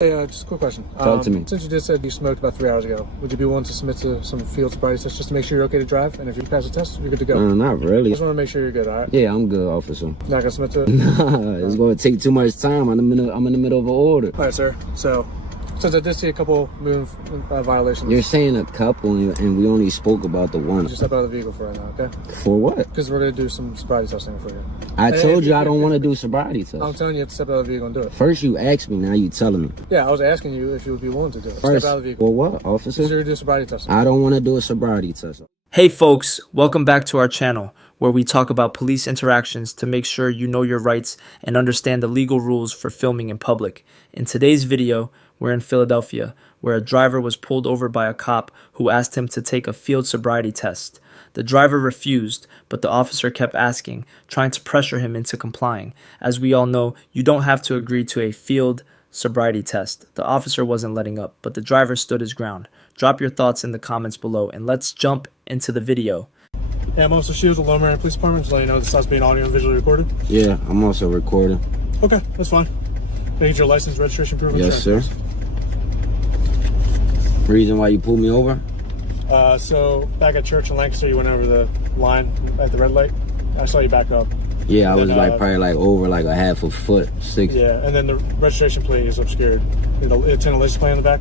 Hey, just a quick question. Talk to me. Since you just said you smoked about 3 hours ago, would you be willing to submit to some field sobriety tests just to make sure you're okay to drive? And if you pass the test, you're good to go. Not really. I just want to make sure you're good, all right? Yeah, I'm good, officer. Not going to submit to it? Nah, it's going to take too much time. I'm in the middle of an order. All right, sir. So, since I did see a couple moving violations. You're saying a couple, and we only spoke about the one. Just step out of the vehicle for right now, okay? For what? Because we're going to do some sobriety testing for you. I told you I don't want to do sobriety tests. I'm telling you to step out of the vehicle and do it. First you asked me, now you telling me. Yeah, I was asking you if you would be willing to do it. First, step out of the vehicle. well, what, officer? Because you're going to do sobriety testing. I don't want to do a sobriety test. Hey folks, welcome back to our channel where we talk about police interactions to make sure you know your rights and understand the legal rules for filming in public. In today's video, we're in Philadelphia where a driver was pulled over by a cop who asked him to take a field sobriety test. The driver refused, but the officer kept asking, trying to pressure him into complying. As we all know, you don't have to agree to a field sobriety test. The officer wasn't letting up, but the driver stood his ground. Drop your thoughts in the comments below, and let's jump into the video. Yeah, I'm also Shields with Low Marion Police Department. Just let you know this is being audio and visually recorded. Yeah, I'm also recording. Okay, that's fine. Can I get your license, registration, proof of Yes, sir. insurance? Reason why you pulled me over? So back at church in Lancaster, you went over the line at the red light. I saw you back up. Yeah, I And was then, probably over like a half a foot, 6. Yeah, and then the registration plate is obscured. It's in a license plate on the back.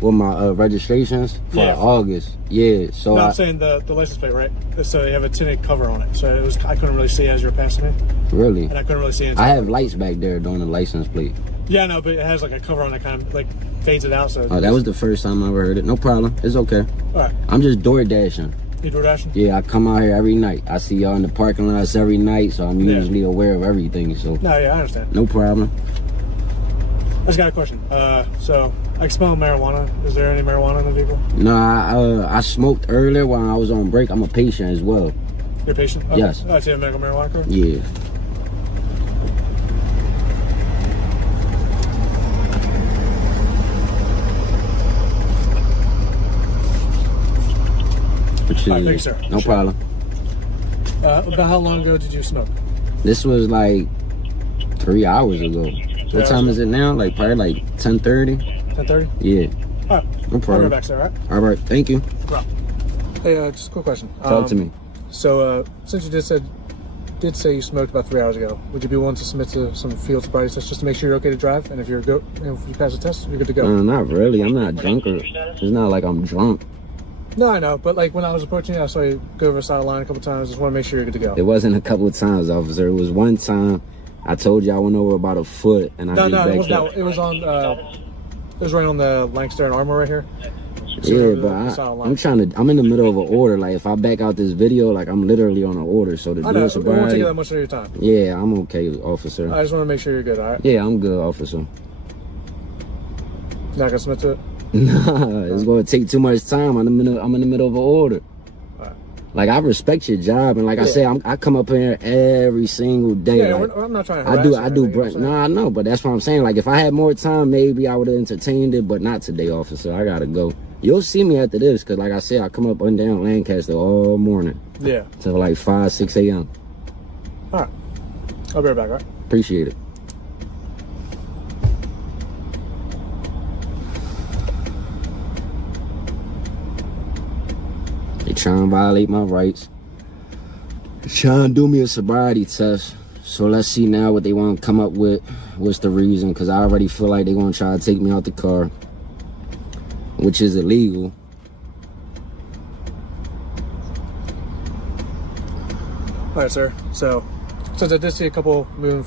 My registrations for Yeah. August. Yeah, so No, I'm saying the license plate, right? So they have a tinted cover on it. So I couldn't really see as you were passing me, really, and I couldn't really see I inside. have lights back there during the license plate. Yeah, no, but it has like a cover on it, kind of like fades it out. So Oh, that was the first time I ever heard it. No problem, it's okay. all right. I'm just door dashing. You door dashing? Yeah, I come out here every night. I see y'all in the parking lots every night, so I'm Yeah. usually aware of everything. So No, yeah, I understand. no problem. I just got a question. So I can smell marijuana. Is there any marijuana in the vehicle? No, I smoked earlier while I was on break. I'm a patient as well. You're a patient? Okay. Yes. Oh, so you have a medical marijuana card? Yeah. All right, thank you, sir. No problem. About how long ago did you smoke? This was like 3 hours ago. What time is it now? Like probably like 10:30. 10:30? Yeah. All right. No I'll problem. be back, sir, all right? All right. Thank you. Hey, just a quick question. Talk to me. So, since you did say you smoked about 3 hours ago, would you be willing to submit to some field sobriety tests just to make sure you're okay to drive? And if if you pass the test, you're good to go. Not really. I'm not drunk. It's not like I'm drunk. No, I know, but like when I was approaching you, I saw you go over the side line a couple times. Just want to make sure you're good to go. It wasn't a couple of times, officer. It was one time. I told you I went over about a foot, and I No, just it backed was up. not. It was on. It was right on the Lancaster and Armor right here. So Yeah, over but the side line. I'm in the middle of an order. Like if I back out this video, like I'm literally on an order. So to I do know. a It won't take sobriety, you that much of your time. yeah, I'm okay, officer. I just want to make sure you're good. All right. Yeah, I'm good, officer. Not gonna submit to it. Nah, it's gonna take too much time. I'm in the middle of an order. Alright. Like I respect your job, and like I said, I come up here every single day. Yeah, like, I'm not trying to. I do. harass you or anything, No, I know, but that's what I'm saying. Like if I had more time, maybe I would have entertained it, but not today, officer. I gotta go. You'll see me after this, cause like I said, I come up and down Lancaster all morning Yeah. till like 5, 6 a.m. All right. I'll be right back. All right. Appreciate it. They trying to violate my rights. They trying to do me a sobriety test. So let's see now what they want to come up with. What's the reason? Because I already feel like they're going to try to take me out the car, which is illegal. All right, sir. So, since I did see a couple moving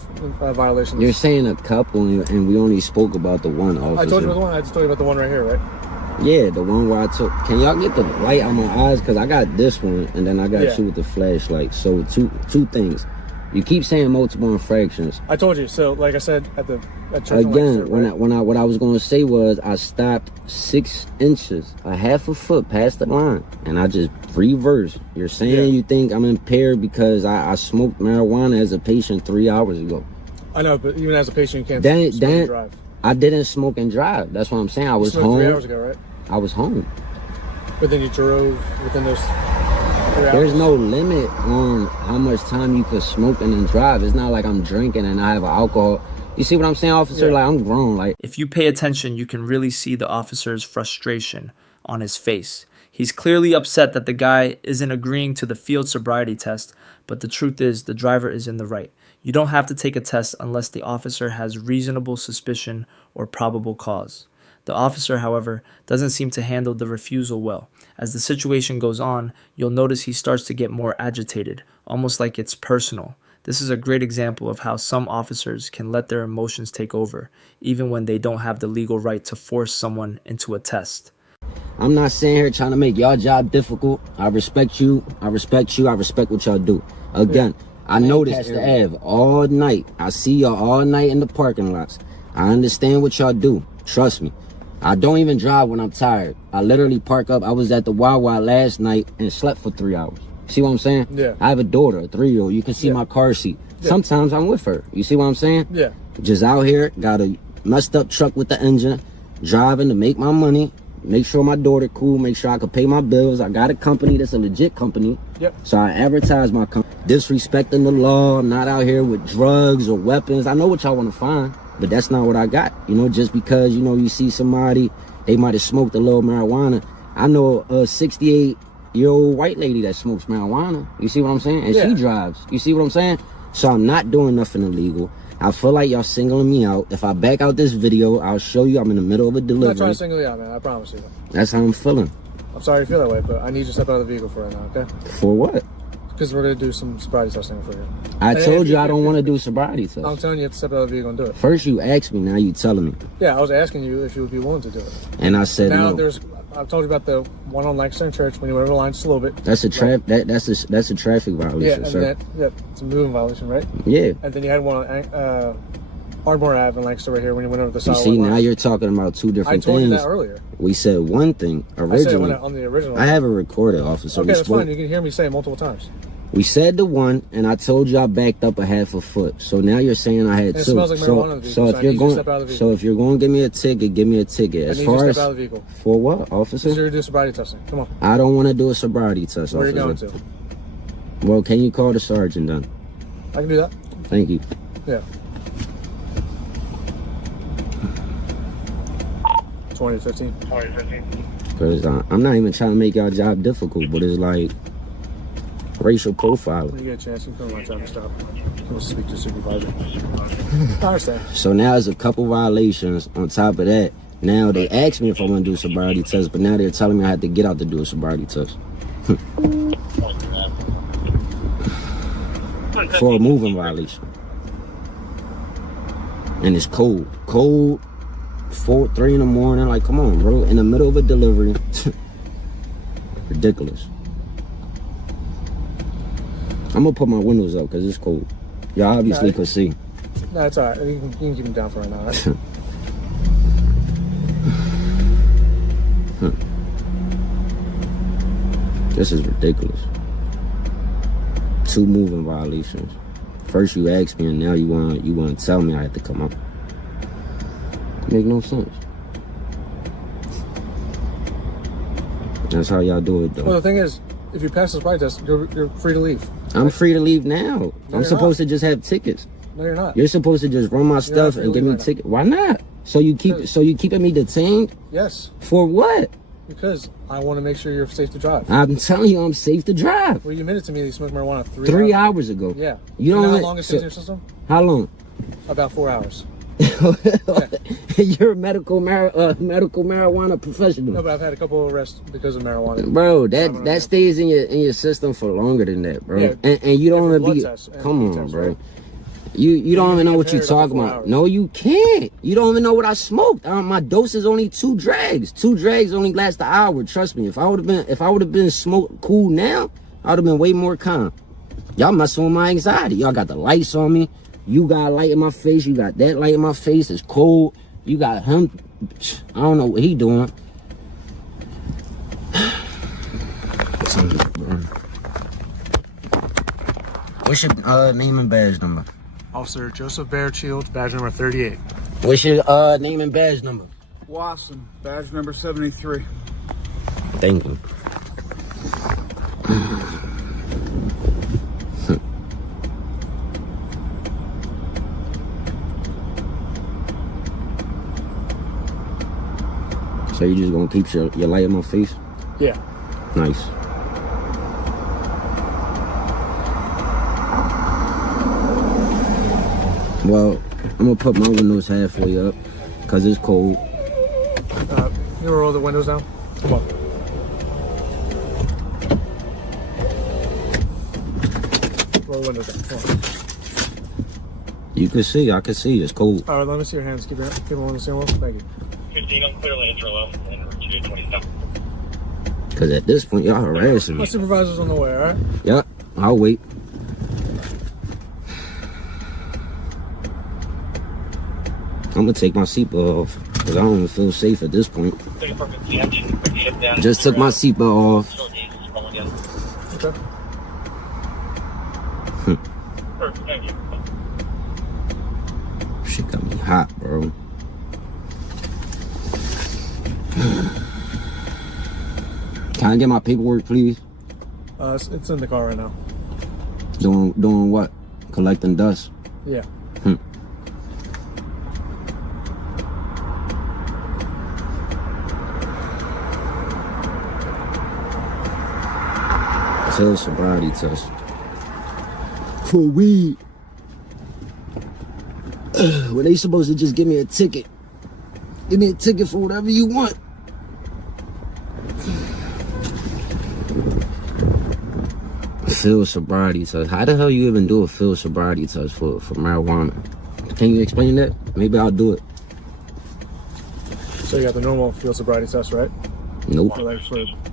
violations. You're saying a couple, and we only spoke about the one, officer. I told you about the one. I just told you about the one right here, right? Yeah, the one where I took. Can y'all get the light on my eyes? Because I got this one, and then I got you with the flashlight. So two things. You keep saying multiple infractions. I told you. So, like I said at church. Again, what I was going to say was I stopped 6 inches, a half a foot past the line, and I just reversed. You're saying you think I'm impaired because I smoked marijuana as a patient 3 hours ago. I know, but even as a patient, you can't smoke and drive. I didn't smoke and drive. That's what I'm saying. I was You smoked home. 3 hours ago, right? I was home. But then you drove within those 3 hours. There's no limit on how much time you could smoke and then drive. It's not like I'm drinking and I have an alcohol. You see what I'm saying, officer? Yeah. Like, I'm grown. Like, If you pay attention, you can really see the officer's frustration on his face. He's clearly upset that the guy isn't agreeing to the field sobriety test, but the truth is the driver is in the right. You don't have to take a test unless the officer has reasonable suspicion or probable cause. The officer, however, doesn't seem to handle the refusal well. As the situation goes on, you'll notice he starts to get more agitated, almost like it's personal. This is a great example of how some officers can let their emotions take over, even when they don't have the legal right to force someone into a test. I'm not sitting here trying to make y'all job difficult. I respect you. I respect you. I respect what y'all do. Again, I noticed the Ave all night. I see y'all all night in the parking lots. I understand what y'all do. Trust me. I don't even drive when I'm tired. I literally park up. I was at the Wawa last night and slept for 3 hours. See what I'm saying? Yeah. I have a daughter, a 3-year-old. You can see my car seat. Yeah. Sometimes I'm with her. You see what I'm saying? Yeah. Just out here, got a messed up truck with the engine, driving to make my money, make sure my daughter cool, make sure I can pay my bills. I got a company that's a legit company. Yep. So I advertise my company. Disrespecting the law. I'm not out here with drugs or weapons. I know what y'all want to find, but that's not what I got. You know, just because, you know, you see somebody, they might have smoked a little marijuana. I know a 68-year-old white lady that smokes marijuana. You see what I'm saying? And she drives. You see what I'm saying? So I'm not doing nothing illegal. I feel like y'all singling me out. If I back out this video, I'll show you I'm in the middle of a delivery. I'm not trying to single you out, man. I promise you. That's how I'm feeling. I'm sorry you feel that way, but I need you to step out of the vehicle for right now, okay? For what? Because we're going to do some sobriety testing for you. I told you I don't want to do sobriety test. I'm telling you to step out of the vehicle and do it. First you asked me, now you telling me. Yeah, I was asking you if you would be willing to do it. And I said now no. I've told you about the one on Lancaster Church when you went over the line just a little bit. That's a that's a traffic violation, yeah, sir. It's a moving violation, right? Yeah. And then you had one on Ardmore Ave in Lancaster right here when you went over the You solid see, line. now you're talking about two different I told things. you that earlier. We said one thing originally. I said it on the original. I have a recorded, officer. Okay, that's fine. You can hear me say it multiple times. We said the one, and I told you I backed up a half a foot. So now you're saying I had And it two. smells like marijuana in the vehicle, So if you're going to give me a ticket, give me a ticket. As I need far you to as step out of the vehicle. For what, officer? You're doing sobriety testing. Come on. I don't want to do a sobriety test, Where are officer. you going to? Well, can you call the sergeant then? I can do that. Thank you. Yeah. 2015. Because I'm not even trying to make y'all job difficult, but it's like racial profiling. When you get a chance, you can come to my traffic stop. Come speak to the supervisor. I understand. So now there's a couple violations on top of that. Now they asked me if I want to do a sobriety test, but now they're telling me I have to get out to do a sobriety test. For a moving violation. And it's cold. Cold. 3 in the morning. Like, come on, bro. In the middle of a delivery. Ridiculous. I'm gonna put my windows up because it's cold. Y'all obviously could see. No, it's alright. You can keep them down for right now, right? This is ridiculous. 2 moving violations. First you asked me and now you want to tell me I had to come up. Make no sense. That's how y'all do it though. Well, the thing is, if you pass this sobriety test, you're free to leave. I'm free to leave now. No, I'm supposed to just have tickets. No, you're not. You're supposed to just run my stuff and give me a ticket. Why not? So you keeping me detained? Yes. For what? Because I want to make sure you're safe to drive. I'm telling you, I'm safe to drive. Well, you admitted to me that you smoked marijuana 3 hours ago. Yeah. You don't know know how long it stays in your system? How long? About 4 hours. You're a medical marijuana professional. No, but I've had a couple of arrests because of marijuana. Bro, that stays in your system for longer than that, bro. Yeah, and you don't even be. Come on, tests, bro. right? You don't even know what you're talking for 4 about. hours. No, you can't. You don't even know what I smoked. My dose is only 2 drags. 2 drags only last an hour. Trust me. If I would have been smoke cool now, I would have been way more calm. Y'all messing with my anxiety. Y'all got the lights on me. You got a light in my face. You got that light in my face. It's cold. You got him. I don't know what he doing. What's your name and badge number? Officer Joseph Baird Shields, badge number 38. What's your name and badge number? Watson, badge number 73. Thank you. So you just gonna keep your light in my face? Yeah. Nice. Well, I'm gonna put my windows halfway up because it's cold. You roll the windows down? Come on. Roll the windows down. Come on. You can see, I can see, it's cold. All right, let me see your hands. Keep them on the same level. Thank you. 15 on clearly intro left and route 227. Because at this point, y'all harassing My me. supervisor's on the way, all right? Yep, I'll wait. I'm gonna take my seatbelt off because I don't even feel safe at this point. Just took my seatbelt off. Okay. Perfect, thank you. Shit got me hot, bro. Can I get my paperwork, please? It's in the car right now. Doing what? Collecting dust. Yeah. Field sobriety test. For weed. Were they supposed to just give me a ticket? Give me a ticket for whatever you want. Field sobriety test. How the hell you even do a field sobriety test for marijuana? Can you explain that? Maybe I'll do it. So you got the normal field sobriety test, right? Nope. For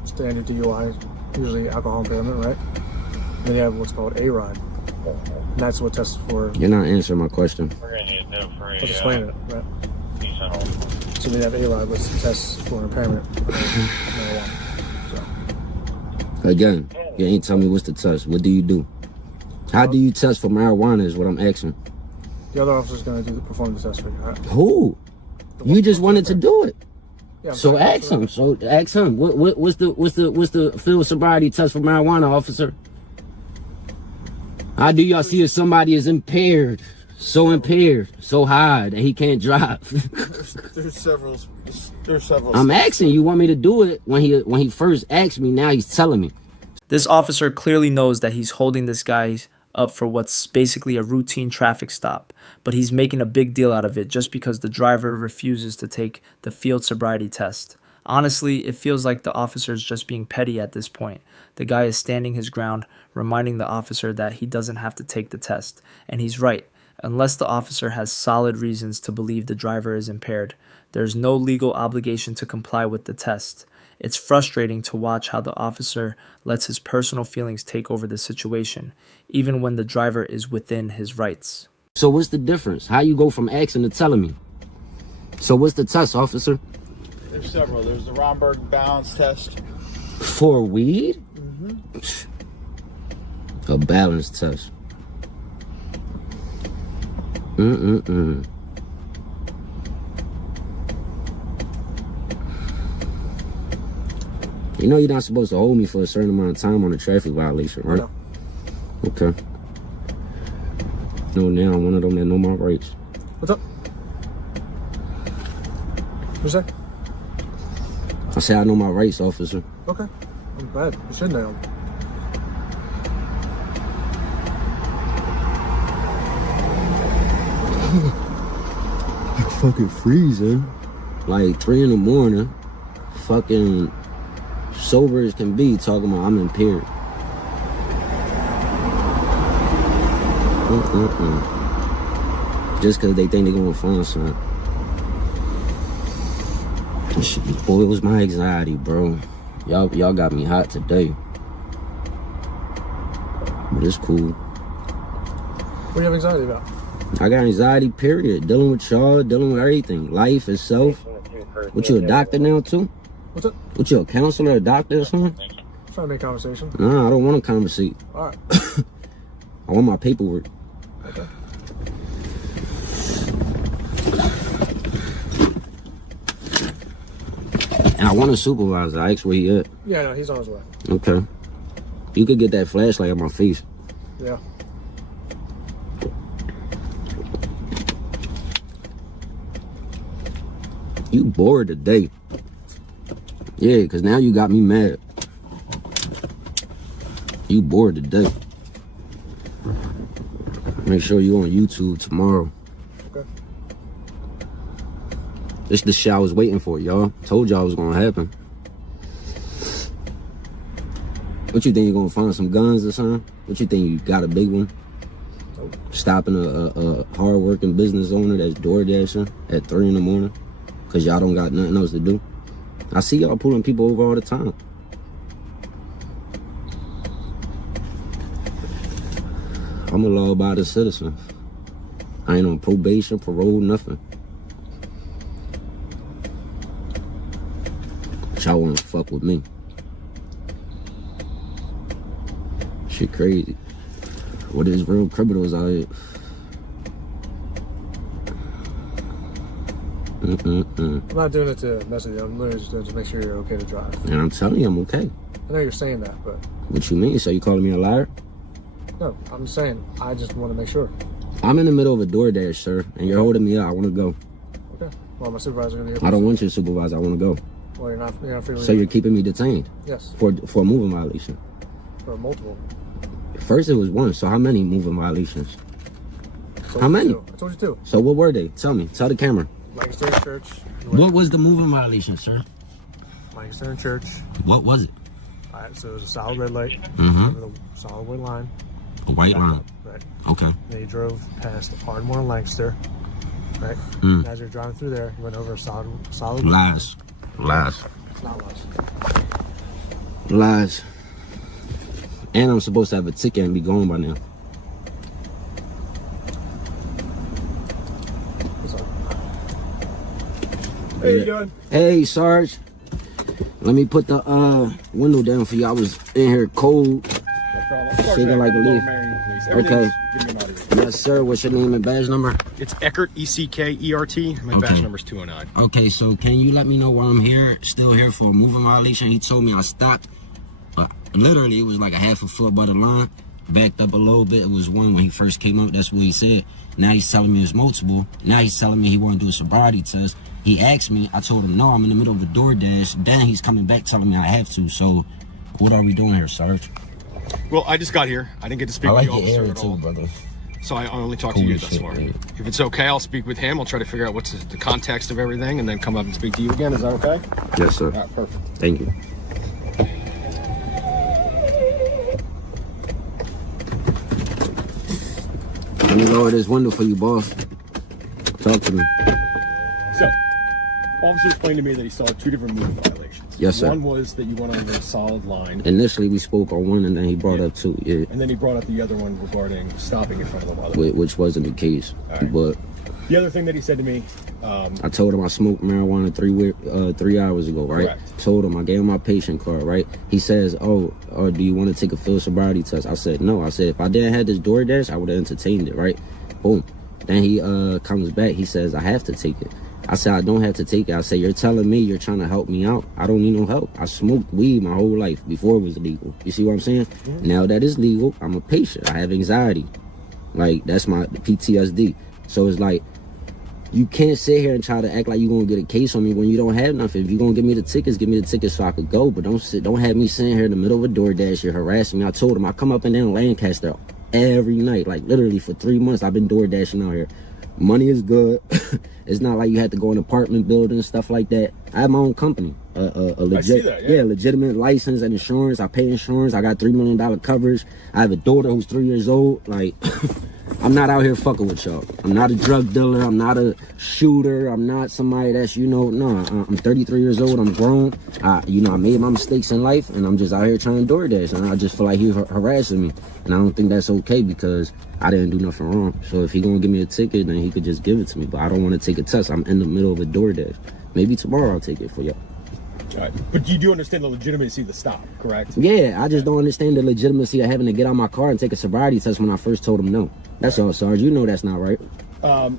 standard DUI, usually alcohol impairment, right? Then you have what's called A-Rod. And that's what tests for. You're not answering my question. We're going to need a note for a I'll explain it, right? Nissan. So we have A-Rod, which tests for impairment of marijuana. So. Again, you ain't tell me what's the test. What do you do? How do you test for marijuana is what I'm asking. The other officer's going to perform the test for you. Right? Who? You just wanted to do it. Yeah, So ask him. So ask him. What's the field sobriety test for marijuana, officer? How do y'all see if somebody is impaired, so high that he can't drive? There's several. I'm asking. You want me to do it when he first asked me? Now he's telling me. This officer clearly knows that he's holding this guy up for what's basically a routine traffic stop, but he's making a big deal out of it just because the driver refuses to take the field sobriety test. Honestly, it feels like the officer is just being petty at this point. The guy is standing his ground, reminding the officer that he doesn't have to take the test. And he's right. Unless the officer has solid reasons to believe the driver is impaired, there's no legal obligation to comply with the test. It's frustrating to watch how the officer lets his personal feelings take over the situation, even when the driver is within his rights. So what's the difference? How you go from asking to telling me? So what's the test, officer? There's several. There's the Romberg balance test. For weed? A balance test. You know you're not supposed to hold me for a certain amount of time on a traffic violation, right? No. Okay. No, now I'm one of them that know my rights. What's up? What's that? I say I know my rights, officer. Okay. I'm glad. You should know. Like fucking freezing. Like 3 in the morning. Fucking sober as can be, talking about I'm impaired. Just because they think they're gonna find something. Boy, it was my anxiety, bro. Y'all got me hot today. But it's cool. What do you have anxiety about? I got anxiety, period. Dealing with y'all, dealing with everything. Life itself. What, you a doctor now, too? What's up? What, you a counselor, a doctor or something? I'm trying to make conversation. Nah, I don't want to conversate. All right. I want my paperwork. Okay. And I want a supervisor. I asked where he at. Yeah, no, he's on his way. Okay. You could get that flashlight on my face. Yeah. You bored today. Yeah, because now you got me mad. You bored today. Make sure you on YouTube tomorrow. Okay. This the shit I was waiting for, y'all. Told y'all it was gonna happen. What you think, you gonna find some guns or something? What you think, you got a big one? Nope. Stopping a hard-working business owner that's door dashing at 3 in the morning because y'all don't got nothing else to do? I see y'all pulling people over all the time. I'm a law-abiding citizen. I ain't on probation, parole, nothing. But y'all wanna fuck with me. Shit crazy. What is real criminals out here? I'm not doing it to mess with you. I'm literally just doing it to make sure you're okay to drive. And I'm telling you, I'm okay. I know you're saying that, but What you mean? So you calling me a liar? no, I'm saying I just want to make sure. I'm in the middle of a DoorDash, sir, and you're holding me up. I want to go. Okay. Well, my supervisor's gonna be here. I don't want your supervisor. I want to go. Well, you're not free to So you're keeping me detained Yes, for a moving violation. for multiple. First it was one. So how many moving violations? I told How you many? two. I told you two. So what were they? Tell me. Tell the camera. Lancaster Church. What was the moving violation, sir? Lancaster Church. What was it? All right, so it was a solid red light over the solid white line. A white Back line. up, right. Okay. Then you drove past Ardmore and Lancaster, right? Mm. As you're driving through there, you went over a solid. Lies. Lies. It's not lies. Lies. And I'm supposed to have a ticket and be gone by now. It's all- How you doing? Hey, Sarge. Let me put the window down for you. I was in here cold. No problem. Shaking like a leaf. Okay. Okay. Yes, sir. What's your name and badge number? It's Eckert, E-C-K-E-R-T. My Okay. badge number's 209. Okay, so can you let me know why I'm here, still here for a moving violation? He told me I stopped, but literally it was like a half a foot above the line, backed up a little bit. It was one when he first came up, that's what he said. Now he's telling me it's multiple. Now he's telling me he want to do a sobriety test. He asked me, I told him no, I'm in the middle of a DoorDash. Then he's coming back telling me I have to. So what are we doing here, Sarge? Well, I just got here. I didn't get to speak with the officer at all. brother. So I only talked Cool to you as thus shit, far. man. If it's okay, I'll speak with him. I'll try to figure out what's the context of everything and then come up and speak to you again. Is that okay? Yes, sir. All right, perfect. Thank you. Let me lower this window for you, boss. Talk to me. So, officer explained to me that he saw two different moving violations. Yes, sir. One was that you went over a solid line, Initially, we spoke on one, and then he brought up two. Yeah, and then he brought up the other one regarding stopping in front of the mother. which wasn't the case. Alright. But The other thing that he said to me, I told him I smoked marijuana 3 hours ago, right? Correct. Told him I gave him my patient card, right? He says, "Oh, do you want to take a field sobriety test?" I said, "No." I said, "If I didn't have this DoorDash, I would have entertained it, right?" Boom. Then he comes back. He says, "I have to take it." I said, "I don't have to take it." I said, "You're telling me you're trying to help me out. I don't need no help. I smoked weed my whole life before it was legal." You see what I'm saying? Mm-hmm. Now that it's legal, I'm a patient. I have anxiety. Like, that's my PTSD. So it's like, you can't sit here and try to act like you're gonna get a case on me when you don't have nothing. If you're gonna give me the tickets, give me the tickets so I could go. But don't have me sitting here in the middle of a DoorDash. You're harassing me. I told him I come up and down Lancaster every night, like literally for 3 months. I've been DoorDashing out here. Money is good. It's not like you had to go in an apartment building and stuff like that. I have my own company, a legit, I see that, yeah. legitimate license and insurance. I pay insurance. I got $3 million coverage. I have a daughter who's 3 years old. Like, I'm not out here fucking with y'all. I'm not a drug dealer. I'm not a shooter. I'm not somebody that's, no, I'm 33 years old. I'm grown. I made my mistakes in life, and I'm just out here trying to DoorDash, and I just feel like he's harassing me, and I don't think that's okay because I didn't do nothing wrong. So if he gonna give me a ticket, then he could just give it to me, but I don't want to take a test. I'm in the middle of a DoorDash. Maybe tomorrow I'll take it for y'all. all right. But you do understand the legitimacy of the stop, correct? Yeah, I just don't understand the legitimacy of having to get out my car and take a sobriety test when I first told him no. That's all, Sarge. You know that's not right.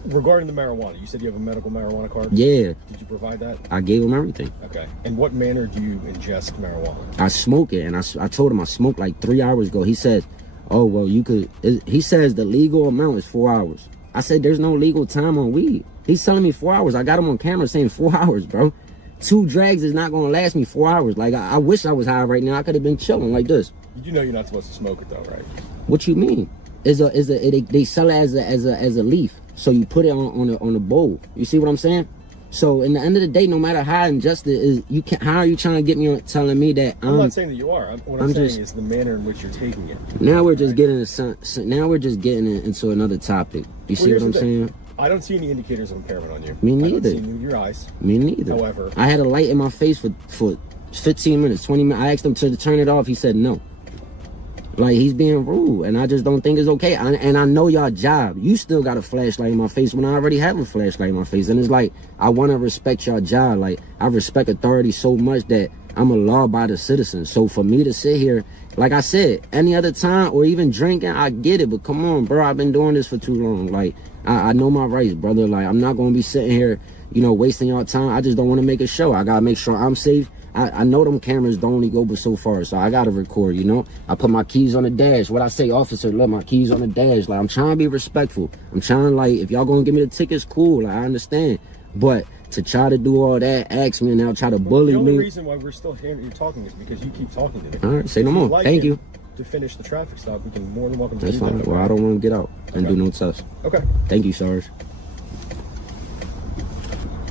Regarding the marijuana, you said you have a medical marijuana card? Yeah, Did you provide that? I gave him everything. Okay. In what manner do you ingest marijuana? I smoke it, and I told him I smoked like 3 hours ago. He says, "Oh, well, you could." He says the legal amount is 4 hours. I said, "There's no legal time on weed." He's telling me 4 hours. I got him on camera saying 4 hours, bro. 2 drags is not gonna last me 4 hours. Like I wish I was high right now. I could have been chilling like this. You do know you're not supposed to smoke it though, right? What you mean? They sell it as a leaf. So you put it on a bowl. You see what I'm saying? So in the end of the day, no matter how unjust it is, you can. How are you trying to get me on telling me that I'm not saying that you are. What I'm saying is the manner in which you're taking it. Now we're just getting into another topic. You see what I'm saying? I don't see any indicators of impairment on you. Me neither. I don't see your eyes. Me neither. However, I had a light in my face for 15 minutes, 20 minutes. I asked him to turn it off. He said no. Like, he's being rude, and I just don't think it's okay. And I know y'all job. You still got a flashlight in my face when I already have a flashlight in my face. And it's like, I want to respect y'all job. Like, I respect authority so much that I'm a law-abiding citizen. So for me to sit here, like I said, any other time or even drinking, I get it. But come on, bro, I've been doing this for too long. Like, I know my rights, brother. Like, I'm not going to be sitting here, you know, wasting y'all time. I just don't want to make a show. I got to make sure I'm safe. I know them cameras don't only go but so far, so I gotta record, you know. I put my keys on the dash. What I say, officer, look, my keys on the dash. Like, I'm trying to be respectful. I'm trying, like, if y'all gonna give me the tickets, cool. Like, I understand. But to try to do all that, ask me, and now try to bully me. The only reason why we're still here, you're talking, is because you keep talking to me. All right, say no more. Like Thank you. To finish the traffic stop, we can more than welcome to That's do fine. that. Well, I don't want to get out and do no test. Okay. Thank you, Sarge.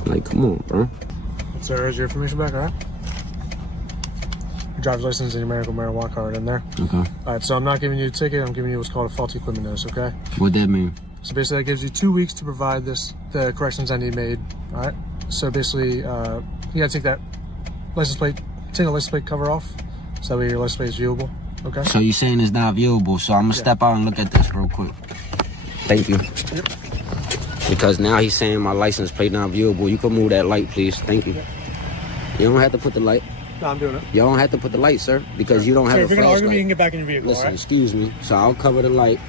Like, come on, bro. Sir, is your information back, all right? Your driver's license and your medical marijuana card in there. Okay. All right, so I'm not giving you a ticket. I'm giving you what's called a faulty equipment notice, okay? What that mean? So basically, that gives you 2 weeks to provide the corrections I need made, all right? So basically, you gotta take that license plate, take the license plate cover off, so that way your license plate is viewable, okay? So you saying it's not viewable, so I'm gonna step out and look at this real quick. Thank you. Yep. Because now he's saying my license plate not viewable. You can move that light, please. Thank you. You don't have to put the light. No, I'm doing it. You don't have to put the light, sir, because you don't have Sir, a if you're gonna argue flashlight. me, you can get back in your vehicle, Listen, all right? excuse me. So I'll cover the light.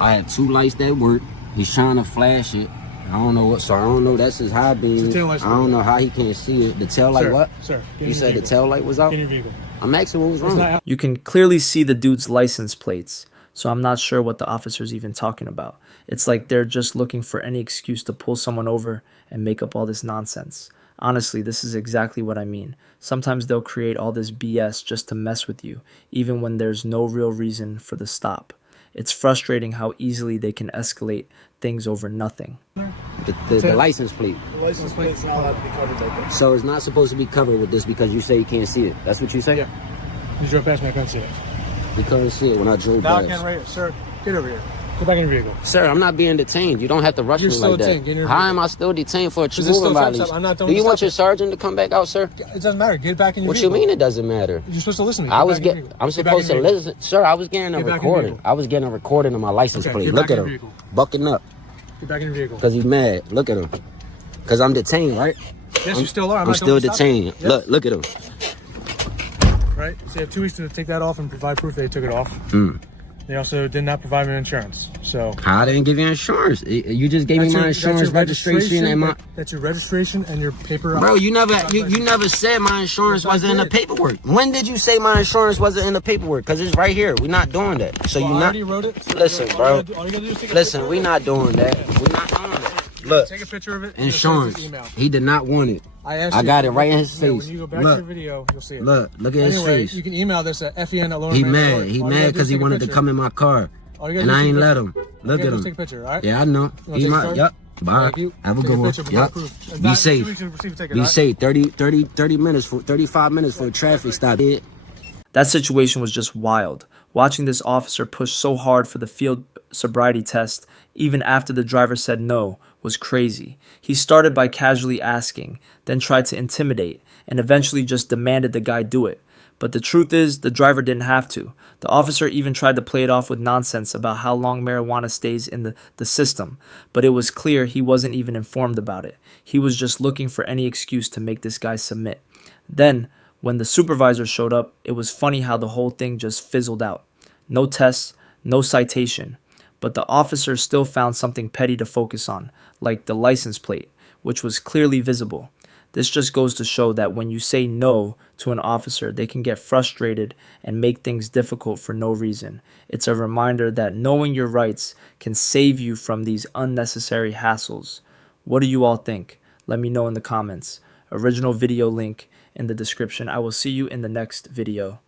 I had 2 lights that work. He's trying to flash it. I don't know what. So I don't know. That's his high beam. It's a tail I light. don't know how he can't see it. The tail light, Sir, what? Sir, get You in said your the vehicle. tail light was out. Get in your vehicle. I'm asking what was wrong. You can clearly see the dude's license plates, so I'm not sure what the officer's even talking about. It's like they're just looking for any excuse to pull someone over and make up all this nonsense. Honestly, this is exactly what I mean. Sometimes they'll create all this BS just to mess with you, even when there's no real reason for the stop. It's frustrating how easily they can escalate things over nothing. The license plate. The license plate's not allowed to be covered like this. So it's not supposed to be covered with this because you say you can't see it. That's what you say? Yeah. You drove past me, I couldn't see it. You couldn't see it when I drove Now I past. can't right here. Sir, get over here. Go back in your vehicle. Sir, I'm not being detained. You don't have to rush You're me still like that. detained. Get in your How vehicle. am I still detained for a Is this still moving traffic violation? stop? I'm not doing Do you the want stop your it. sergeant to come back out, sir? It doesn't matter. Get back in your What you vehicle. mean it doesn't matter? You're supposed to listen to me. I Get was back in your getting. vehicle. I'm Get back supposed in to your vehicle. listen, sir. I was getting a Get back in your recording. vehicle. I was getting a recording of my license Okay, plate. get Look back at in him, your vehicle. bucking up, Get back in your vehicle. cause he's mad. Look at him, cause I'm detained, right? Yes, you still are. I'm not still doing the stop it. detained. Yep. Look at him. Right? So you have 2 weeks to take that off and provide proof they took it off. They also did not provide me insurance. So I didn't give you insurance. You just gave me my insurance registration and my. That's your registration and your paper. Bro, you never said my insurance Yes, I wasn't in the did. paperwork. When did you say my insurance wasn't in the paperwork? Cause it's right here. We're not doing that. So Well, you I not. already wrote it. So Listen, all bro. you gotta do is take a Listen, picture we of it. not doing that. We're not doing that. Look, Take a picture of it. and insurance. send it to email. He did not want it. I got it right in his Yeah, face. when you go back Look. to your video, you'll see it. Look at his Anyway, face. you can email this at fen@lowerman.org. He mad. He All you mad gotta do because is he take a wanted to picture. come in my car. All you gotta And do is I take ain't a let picture. him. All you Look gotta at do is him. take a picture, all right? Yeah, I know. wanna He take a might. photo? Yep. Bye. Thank you. Have a Take good one. picture, provide Yep. proof. And Be not 2 safe. weeks to receive a ticket, Be all right? safe. 30 minutes for 35 minutes for a traffic stop. That situation was just wild. Watching this officer push so hard for the field sobriety test, even after the driver said no, was crazy. He started by casually asking, then tried to intimidate, and eventually just demanded the guy do it. But the truth is, the driver didn't have to. The officer even tried to play it off with nonsense about how long marijuana stays in the system, but it was clear he wasn't even informed about it. He was just looking for any excuse to make this guy submit. Then, when the supervisor showed up, it was funny how the whole thing just fizzled out. No tests, no citation. But the officer still found something petty to focus on, like the license plate, which was clearly visible. This just goes to show that when you say no to an officer, they can get frustrated and make things difficult for no reason. It's a reminder that knowing your rights can save you from these unnecessary hassles. What do you all think? Let me know in the comments. original video link in the description. I will see you in the next video.